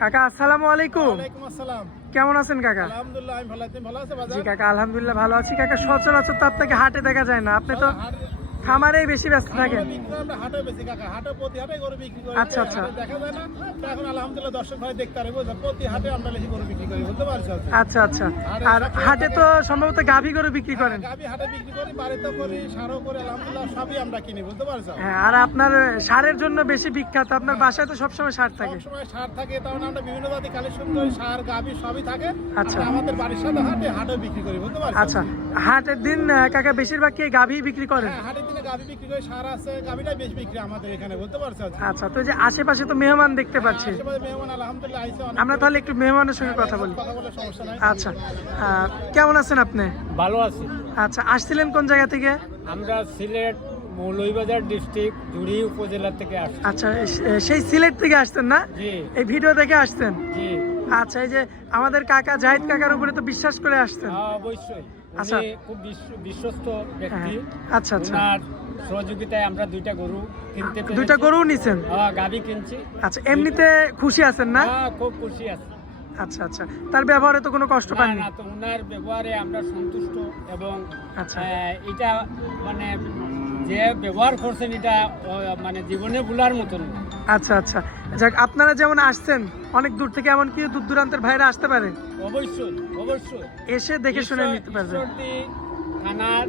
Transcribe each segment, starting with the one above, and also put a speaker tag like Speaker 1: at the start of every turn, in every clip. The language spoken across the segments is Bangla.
Speaker 1: কাকা আসসালামু আলাইকুম।
Speaker 2: আসসালাম।
Speaker 1: কেমন আছেন কাকা?
Speaker 2: আলহামদুলিল্লাহ আমি ভালো আছি ভালো আছো
Speaker 1: জি কাকা আলহামদুলিল্লাহ ভালো আছি। কাকা সচরাচর তো আপনাকে হাটে দেখা যায় না। আপনি তো খামারেই বেশি ব্যস্ত থাকেন?
Speaker 2: আমরা বিক্রি করি, আমরা হাটে বেশি কাকা হাটে প্রতি হাটে গরু বিক্রি করি।
Speaker 1: আচ্ছা, আচ্ছা।
Speaker 2: দেখা যায় না এখন আলহামদুলিল্লাহ দর্শক ভাই দেখতে পারে প্রতি হাটে আমরা বেশি গরু বিক্রি করি বুঝতে পারছ?
Speaker 1: আচ্ছা আচ্ছা। আর হাটে তো সম্ভবত গাভী গরু বিক্রি করেন।
Speaker 2: গাবি হাটে বিক্রি করি বাড়িতে করি সারও করি আলহামদুলিল্লাহ সবই আমরা কিনি বুঝতে পারছ?
Speaker 1: হ্যাঁ আর আপনার সারের জন্য বেশি বিখ্যাত আপনার বাসায় তো সবসময় সার থাকে।
Speaker 2: সবসময় সার থাকে তখন আমরা বিভিন্ন জাতি কালেকশন করি সার গাবি সবই থাকে।
Speaker 1: আচ্ছা।
Speaker 2: আমাদের বাড়ির সাথে হাটে হাটে বিক্রি করি বুঝতে পারছ?
Speaker 1: আচ্ছা হাটের দিন কাকা বেশিরভাগ কি গাভী বিক্রি করেন?
Speaker 2: হ্যাঁ, হাটের দিনে গাবি বিক্রি করি সার আছে গাবিটাই বেশি বিক্রি আমাদের এখানে বুঝতে পারছ?
Speaker 1: আচ্ছা তো এই যে আশেপাশে তো মেহমান দেখতে পাচ্ছি।
Speaker 2: মেহমান আলহামদুলিল্লাহ
Speaker 1: আমরা তাহলে একটু মেহমানের সঙ্গে কথা বলি।
Speaker 2: কথা বলে সমস্যা নাই।
Speaker 1: আচ্ছা কেমন আছেন আপনি?
Speaker 3: ভালো আছি।
Speaker 1: আচ্ছা আসছিলেন কোন জায়গা থেকে?
Speaker 3: আমরা সিলেট মৌলভীবাজার ডিস্ট্রিক্ট জুড়ি উপজেলা থেকে আসছি।
Speaker 1: আচ্ছা সেই সিলেট থেকে আসতেন না? এই ভিডিও দেখে আসতেন আচ্ছা এই যে আমাদের কাকা জাহিদ কাকার উপরে তো বিশ্বাস করে আসতেন
Speaker 3: হ্যাঁ, অবশ্যই।
Speaker 1: আচ্ছা।
Speaker 3: খুব বিশ্ব- বিশ্বস্ত ব্যক্তি।
Speaker 1: হ্যাঁ, আচ্ছা আচ্ছা।
Speaker 3: সহযোগিতায় আমরা দুইটা গরু কিনতে
Speaker 1: দুইটা গরু নিছেন?
Speaker 3: হ্যাঁ, গাভী কিনছি।
Speaker 1: আচ্ছা এমনিতে খুশি আছেন না?
Speaker 3: হ্যাঁ, খুব খুশি আছি।
Speaker 1: আচ্ছা আচ্ছা। তার ব্যবহারে তো কোনো কষ্ট
Speaker 3: না
Speaker 1: পাননি?
Speaker 3: না তো ওনার ব্যবহারে আমরা সন্তুষ্ট এবং
Speaker 1: আচ্ছা।
Speaker 3: এটা মানে যে ব্যবহার করছেন এটা মানে জীবনে ভুলার মতন না।
Speaker 1: আচ্ছা আচ্ছা যাক আপনারা যেমন আসছেন অনেক দূর থেকে এমনকি দূর দূরান্তের ভাইরা আসতে পারে
Speaker 3: অবশ্যই অবশ্যই
Speaker 1: এসে দেখে শুনে নিতে পারবে
Speaker 3: থানার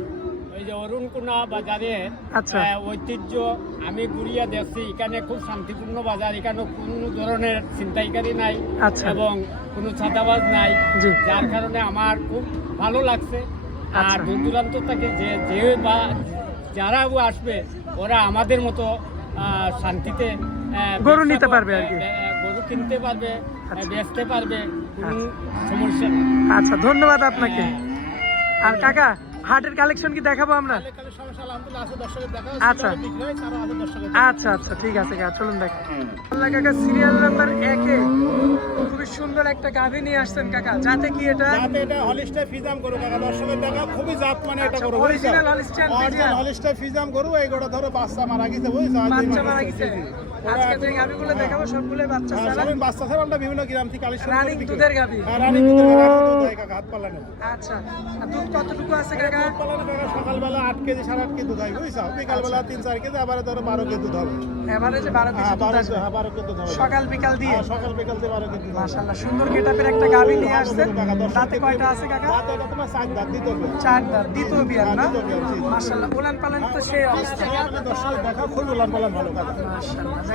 Speaker 3: ওই যে অরুণকুনা বাজারের
Speaker 1: আচ্ছা।
Speaker 3: ঐতিহ্য আমি ঘুরিয়া দেখছি এখানে খুব শান্তিপূর্ণ বাজার এখানে কোনো ধরনের ছিনতাইকারী নাই
Speaker 1: আচ্ছা।
Speaker 3: এবং কোনো ছাতাবাজ নাই। যার কারণে আমার খুব ভালো লাগছে আর
Speaker 1: আচ্ছা।
Speaker 3: দূর দূরান্ত থেকে যে যে বা যারা আসবে ওরা আমাদের মতো শান্তিতে
Speaker 1: গরু নিতে পারবে আর কি।
Speaker 3: গরু কিনতে পারবে
Speaker 1: আচ্ছা।
Speaker 3: বেচতে পারবে কোনো
Speaker 1: আচ্ছা।
Speaker 3: সমস্যা
Speaker 1: আচ্ছা ধন্যবাদ আপনাকে আর কাকা হাটের কালেকশন কি দেখাবো আমরা আচ্ছা।
Speaker 2: হয়
Speaker 1: আচ্ছা আচ্ছা ঠিক আছে চলুন দেখ আল্লাহ কাকা সিরিয়াল নাম্বার একে খুবই সুন্দর একটা গাভী নিয়ে আসছেন কাকা যাতে কি এটা
Speaker 2: যাতে এটা হলিস্টার ফিজাম গরু কাকা দর্শকের দেখা খুবই জাত মানে এটা গরু
Speaker 1: original Holstein Friesian।
Speaker 2: হলিস্টার ফিজাম গরু এই গোটা ধরো বাচ্চা মারা গেছে বুঝছ
Speaker 1: বাচ্চা মারা গেছে। আজকে যে দেখাবো সবগুলোই বাচ্চা
Speaker 2: হ্যাঁ,
Speaker 1: ছাড়া
Speaker 2: বাচ্চা ছাড়া আমরা বিভিন্ন গ্রাম থেকে কালেকশন
Speaker 1: রানিং দুধের
Speaker 2: হ্যাঁ দুধের কাকা হাত
Speaker 1: আচ্ছা আর দুধ কতটুকু আছে কাকা?
Speaker 2: কাকা সকালবেলা আট কেজি সাড়ে আট কেজি দুধ হয় বুঝছ? বিকালবেলা তিন চার কেজি আবার ধরো বারো কেজি দুধ হবে।
Speaker 1: এভারেজে বারো কেজি
Speaker 2: হ্যাঁ
Speaker 1: দুধ আসবে।
Speaker 2: বারো কেজি দুধ হবে।
Speaker 1: সকাল বিকাল দিয়ে।
Speaker 2: সকাল বিকাল দিয়ে বারো কেজি
Speaker 1: মাশাআল্লাহ সুন্দর গেটআপের একটা গাভী নিয়ে আসছেন। তাতে কয়টা আছে কাকা?
Speaker 2: এটা তোমার চার দাঁত দিতে হবে
Speaker 1: চার দাঁত না?
Speaker 2: জি।
Speaker 1: মাশাআল্লাহ উলান পালান তো সেই অবস্থা।
Speaker 2: দর্শকের দেখা খুব পালান ভালো কাকা।
Speaker 1: মাশাআল্লাহ।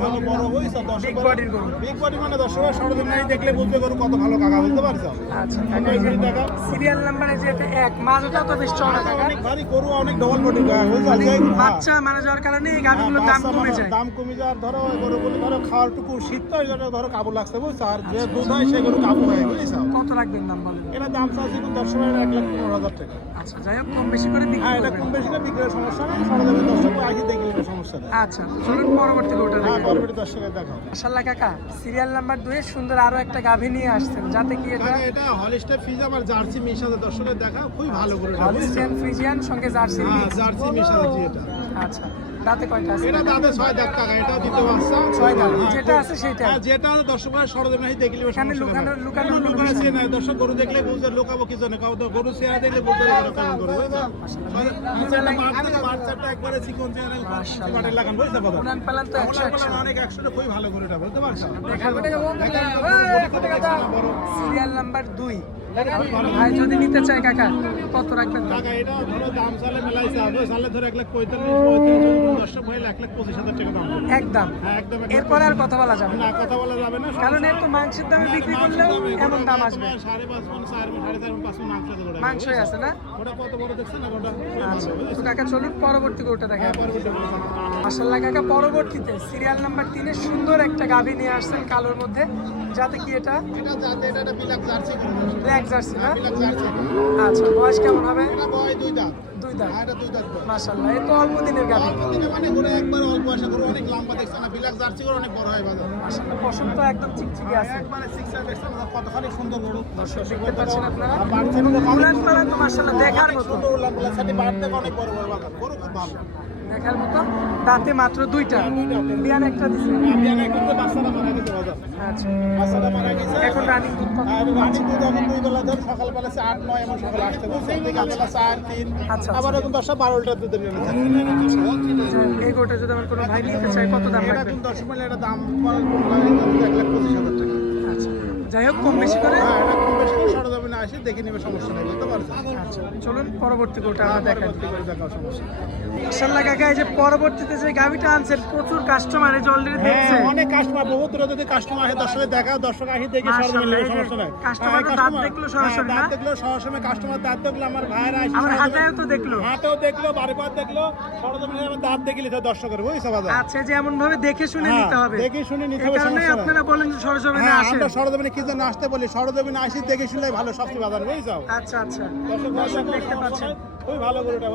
Speaker 2: ভালো, বড় হয়েছে দর্শক
Speaker 1: body গরু।
Speaker 2: বিগ বডি মানে সরদিন নাই দেখলে বুঝবে গরু কত ভালো কাকা বুঝতে পারছ?
Speaker 1: আচ্ছা
Speaker 2: দেখা।
Speaker 1: সিরিয়াল নাম্বারে যে এক মাঝটা তো বেশ চড়া কাকা
Speaker 2: অনেক ভারী গরু অনেক ডবল বডি বুঝছ
Speaker 1: মানে যাওয়ার কারণে এই গাভীগুলোর দাম কমে
Speaker 2: মানে
Speaker 1: যায়।
Speaker 2: দাম কমে যায়। ধরো গরুগুলো ধরো খাওয়ার টুকু শীত তো এই ধরো কাবু লাগছে বুঝছ? আর যে দুধ হয় সে গরু কাবু হয় বুঝছ?
Speaker 1: কত রাখবেন দাম বলেন?
Speaker 2: এটা দাম চাচ্ছি কিন্তু দর্শকের এক লাখ পনেরো হাজার টাকা।
Speaker 1: আচ্ছা যাই হোক কম বেশি করে বিক্রি
Speaker 2: হ্যাঁ এটা কম বেশি করে বিক্রির সমস্যা নেই। সরদামে দর্শক আগে দেখলে সমস্যা নেই।
Speaker 1: আচ্ছা। চলুন পরবর্তী ওটা মাশাআল্লাহ কাকা সিরিয়াল নাম্বার দুয়ে সুন্দর আরও একটা গাভী নিয়ে আসছেন যাতে কি এটা
Speaker 2: এটা হলিস্টার ফ্রিজ আর জার্সি মিশাতে দর্শকের দেখা খুবই ভালো করে
Speaker 1: হলিস্টিয়ান ফ্রিজিয়ান সঙ্গে জার্সি
Speaker 2: হ্যাঁ জার্সি মিশাতে এটা?
Speaker 1: আচ্ছা। দাঁতে কয়টা আছে
Speaker 2: এটা দাদা ছয় দাঁত টাকা এটা দিতে বাচ্চা
Speaker 1: ছয় দাঁত। যেটা আছে।
Speaker 2: হ্যাঁ, যেটা দর্শক সরদমে নাই দেখলে
Speaker 1: এখানে লুকানো- লুকানো
Speaker 2: লুকানো সে নাই দর্শক গরু দেখলে বুঝতে লুকাবো কিছু না কাউ তো গরু চেহারা দেখলে বুঝতে পারবে কেমন গরু বুঝছ? দুধের মাঠ- মাঠটা একবারে চিকন চেহারা,
Speaker 1: মাশাআল্লাহ।
Speaker 2: লাগান, বুঝতে পারো?
Speaker 1: উনান পালান তো একশো
Speaker 2: ওনার
Speaker 1: একশো
Speaker 2: পালা অনেক একশোটা খুবই ভালো গরুটা, বুঝতে পারছ?
Speaker 1: দেখার। সিরিয়াল নাম্বার দুই। ভাই যদি নিতে চায় কাকা কত রাখবেন?
Speaker 2: টাকা এটা ধরো দাম চালে ধরো এক লাখ পঁয়তাল্লিশ পঁয়ত্রিশ জন দর্শক হইলে এক লাখ পঁচিশ হাজার টাকা দাম।
Speaker 1: একদম।
Speaker 2: হ্যাঁ একদম
Speaker 1: এরপরে আর কথা বলা যাবে না।
Speaker 2: কথা বলা যাবে না
Speaker 1: কারণ এর মাংসের দামে বিক্রি করলেও এমন দাম আসবে।
Speaker 2: তোমার সাড়ে পাঁচ মণ, সাড়ে সাড়ে চার মণ, পাঁচ মণ মাংস আছে।
Speaker 1: মাংসই আছে না?
Speaker 2: ওটা কত বড় দেখছেন না ওটা
Speaker 1: আচ্ছা তো কাকা চলুন পরবর্তী গরুটা দেখা
Speaker 2: হ্যাঁ, পরবর্তী বড়
Speaker 1: কাকা পরবর্তীতে সিরিয়াল নাম্বার তিনে সুন্দর একটা গাভী নিয়ে আসছেন কালোর মধ্যে যাতে কি এটা
Speaker 2: এটা যাতে এটা একটা বিলাক জার্সি।
Speaker 1: ব্ল্যাক জার্সি না
Speaker 2: বিলাক জার্সি
Speaker 1: আচ্ছা বয়স কেমন হবে
Speaker 2: এটা বয় দুই দাঁত।
Speaker 1: দুই দাঁত
Speaker 2: হ্যাঁ, এটা দুই দাঁত বয়।
Speaker 1: মাসাল্লাহ এ তো অল্প দিনের গাভী
Speaker 2: অল্প দিনে মানে গরু একবার অল্প বয়সে গরু অনেক লম্বা দেখছেন না, বিলাক জার্সি গরু অনেক বড় হয় বাজারে।
Speaker 1: মাসাল্লাহ পশম তো একদম চিকচিকে আছে
Speaker 2: একবারে এর দেখছেন না, কতখানি সুন্দর গরু।
Speaker 1: দর্শক দেখতে পাচ্ছেন আপনারা
Speaker 2: বাড়ছে না,
Speaker 1: উলান তো মাসাল্লাহ দেখার মতো
Speaker 2: ছোট উলান পালান, সাথে বাড়তে অনেক বড় বড় বাজার। গরু খুব ভালো।
Speaker 1: দেখার মতো। দাঁতে মাত্র দুইটা। বিয়ান একটা দিছে। আচ্ছা। এখন রানিং দুধ কত?
Speaker 2: রানিং দুধ এখন দুই বেলা ধর সকালবেলা সে আট নয় এমন সকাল আসতে বুঝছেন বিকালবেলা চার তিন
Speaker 1: আচ্ছা,
Speaker 2: আবার এখন দশটা বারো লিটার দুধের জন্য
Speaker 1: এই গোটা যদি আমার কোনো ভাই নিতে চাই কত দাম লাগবে
Speaker 2: দশ মিলে এটা দাম এক লাখ পঁচিশ হাজার টাকা?
Speaker 1: যাই হোক কম বেশি করে।
Speaker 2: হ্যাঁ কম বেশি করে সরজমিনে আসি দেখে নিবে সমস্যা নেই বুঝতে পারছেন?
Speaker 1: আচ্ছা চলুন পরবর্তী গোটা আমরা দেখাই
Speaker 2: পরবর্তী করে দেখাও সমস্যা নেই।
Speaker 1: কাকা এই যে পরবর্তীতে যে গাভিটা আনছেন প্রচুর কাস্টমার এই যে অলরেডি দেখছে
Speaker 2: হ্যাঁ অনেক কাস্টমার বহুত দূরে যদি কাস্টমার আসে দর্শকের দেখা দর্শক আসি দেখি
Speaker 1: মাশাআল্লাহ,
Speaker 2: সরজমিনে সমস্যা নাই।
Speaker 1: কাস্টমার
Speaker 2: হ্যাঁ,
Speaker 1: দাঁত দেখল সরাসরি
Speaker 2: হ্যাঁ, দাঁত দেখল সরাসরি কাস্টমার দাঁত দেখল আমার ভাইয়েরা আসে
Speaker 1: আমার হাতেও তো দেখল।
Speaker 2: হাতেও দেখল বাড়িপাত দেখল সরজমিনে আমার দাঁত দেখিলে তো দর্শকের বুঝছ বাজার
Speaker 1: আচ্ছা যে এমন ভাবে দেখে শুনে
Speaker 2: হ্যাঁ,
Speaker 1: নিতে হবে।
Speaker 2: দেখে শুনে নিতে হবে।
Speaker 1: আপনারা বলেন যে সরজমিনে
Speaker 2: হ্যাঁ
Speaker 1: আসেন
Speaker 2: আমরা সরজমিনে কি জন্য আসতে বলি সরজমিনে আসি দেখে শুনলে ভালো সবচেয়ে বাজার বুঝছ?
Speaker 1: আচ্ছা আচ্ছা।
Speaker 2: দর্শক দেখতে
Speaker 1: পাচ্ছেন।
Speaker 2: খুবই ভালো করে এটা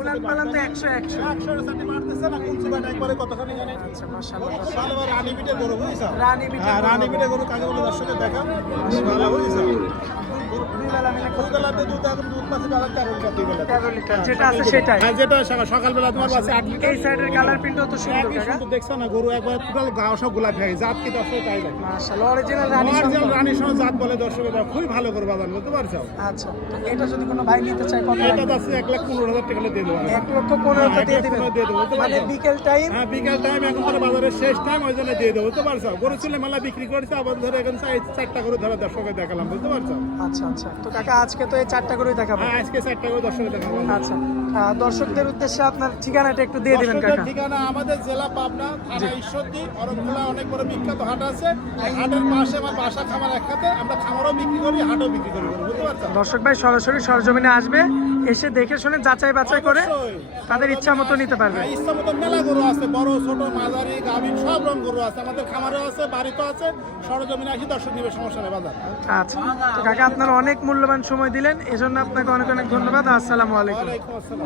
Speaker 1: উলান পালান তো একশো একশো
Speaker 2: একশো। সাথে মারতেছে না কোন সুবাটা একবারে কতখানি জানে।
Speaker 1: আচ্ছা মাশাআল্লাহ।
Speaker 2: ভালো ভালো রানী পিঠে গরু বুঝছ?
Speaker 1: রানী পিঠে
Speaker 2: হ্যাঁ রানী বিটে গরু কাকে বলে দর্শকের দেখা। ভালো বুঝছ? সকালবেলা তোমার পাচ্ছে আট লিটার
Speaker 1: এই সাইডের কালার প্রিন্টও তো সুন্দর
Speaker 2: একই দেখছ না গরু একবার টোটাল গাও সব গোলাপি হয়ে জাত কি দর্শক তাই লাগে
Speaker 1: মাশাআল্লাহ অরিজিনাল রানী
Speaker 2: অরিজিনাল রানী সহ জাত বলে দর্শকের খুবই ভালো করে বাজান বুঝতে পারছ?
Speaker 1: আচ্ছা এটা যদি কোনো ভাই নিতে চায় কত
Speaker 2: এটা
Speaker 1: লাগবে?
Speaker 2: যাচ্ছে লাখ পনেরো হাজার টাকা দিয়ে দেবো।
Speaker 1: লক্ষ
Speaker 2: হ্যাঁ,
Speaker 1: দিয়ে
Speaker 2: লক্ষ দিয়ে দেবো,
Speaker 1: মানে বিকেল টাইম
Speaker 2: হ্যাঁ বিকাল টাইম এখন ধরো বাজারের শেষ টাইম ওই জন্য দিয়ে দেবো বুঝতে পারছ? গরু ছিল মেলা বিক্রি করেছে আবার ধরে এখন চারটা করে ধরে দর্শকের দেখালাম বুঝতে পারছ?
Speaker 1: আচ্ছা আচ্ছা। তো কাকা আজকে তো এই চারটা করেই দেখাবো।
Speaker 2: হ্যাঁ আজকে চারটা করে দর্শক দেখাবো।
Speaker 1: আচ্ছা। দর্শকদের উদ্দেশ্যে আপনার ঠিকানাটা একটু দিয়ে দিবেন কাকা।
Speaker 2: ঠিকানা আমাদের জেলা পাবনা থানা ঈশ্বরদী অরণখোলা অনেক বড় বিখ্যাত হাট আছে। এই হাটের পাশে আমার বাসা খামার একসাথে আমরা খামারও বিক্রি করি হাটও বিক্রি করি বুঝতে পারছ
Speaker 1: দর্শক ভাই সরাসরি সরজমিনে আসবে এসে দেখে শুনে যাচাই বাছাই করে তাদের ইচ্ছা মতো নিতে পারবে।
Speaker 2: হ্যাঁ, ইচ্ছা মতো মেলা গরু আছে বড় ছোট মাঝারি গাভীন সব রকম গরু আছে আমাদের খামারেও আছে বাড়িতেও আছে। সরজমিনে আসি দর্শক নিবে সমস্যা নেই বাজার।
Speaker 1: আচ্ছা। কাকা আপনার অনেক মূল্যবান সময় দিলেন এজন্য আপনাকে অনেক অনেক ধন্যবাদ আসসালামু আলাইকুম।
Speaker 2: আসসালাম।